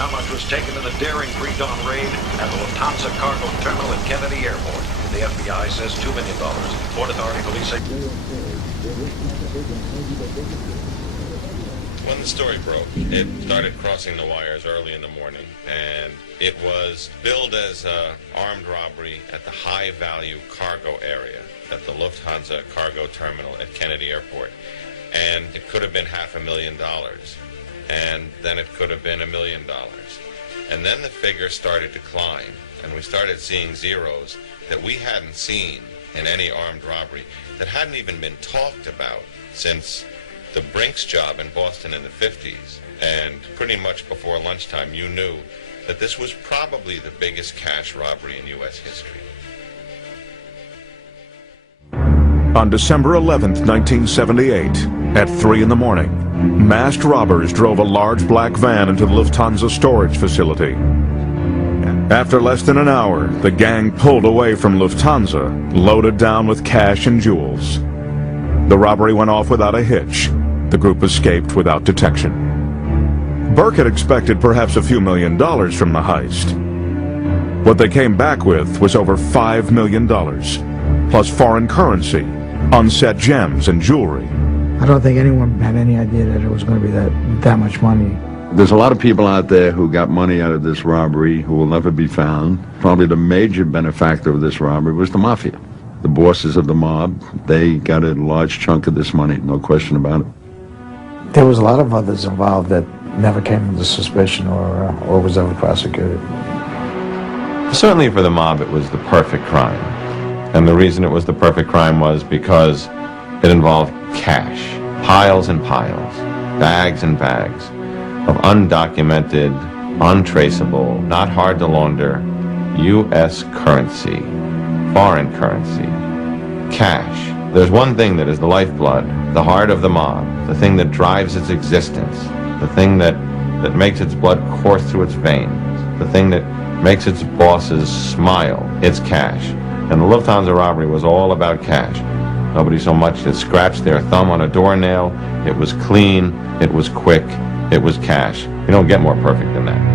how much was taken in the daring pre-dawn raid at the Lufthansa cargo terminal at Kennedy Airport. The FBI says $2 million. Port Authority police say... When the story broke, it started crossing the wires early in the morning, and it was billed as an armed robbery at the high-value cargo area at the Lufthansa cargo terminal at Kennedy Airport. And it could have been $500,000, and then it could have been $1 million. And then the figure started to climb, and we started seeing zeros that we hadn't seen in any armed robbery, that hadn't even been talked about since the Brinks job in Boston in the 50s. And pretty much before lunchtime, you knew that this was probably the biggest cash robbery in U.S. history. On December 11th, 1978, at 3 in the morning, masked robbers drove a large black van into the Lufthansa storage facility. After less than an hour, the gang pulled away from Lufthansa, loaded down with cash and jewels. The robbery went off without a hitch. The group escaped without detection. Burke had expected perhaps a few $1 million from the heist. What they came back with was over $5 million, plus foreign currency, unset gems, and jewelry. I don't think anyone had any idea that it was going to be that much money. There's a lot of people out there who got money out of this robbery who will never be found. Probably the major benefactor of this robbery was the mafia. The bosses of the mob, they got a large chunk of this money, no question about it. There was a lot of others involved that never came into suspicion or was ever prosecuted. Certainly for the mob, it was the perfect crime. And the reason it was the perfect crime was because it involved cash, piles and piles, bags and bags of undocumented, untraceable, not hard to launder U.S. currency, foreign currency, cash. There's one thing that is the lifeblood, the heart of the mob, the thing that drives its existence, the thing that makes its blood course through its veins, the thing that makes its bosses smile. It's cash. And the Lufthansa robbery was all about cash. Nobody so much as scratched their thumb on a doornail. It was clean, it was quick, it was cash. You don't get more perfect than that.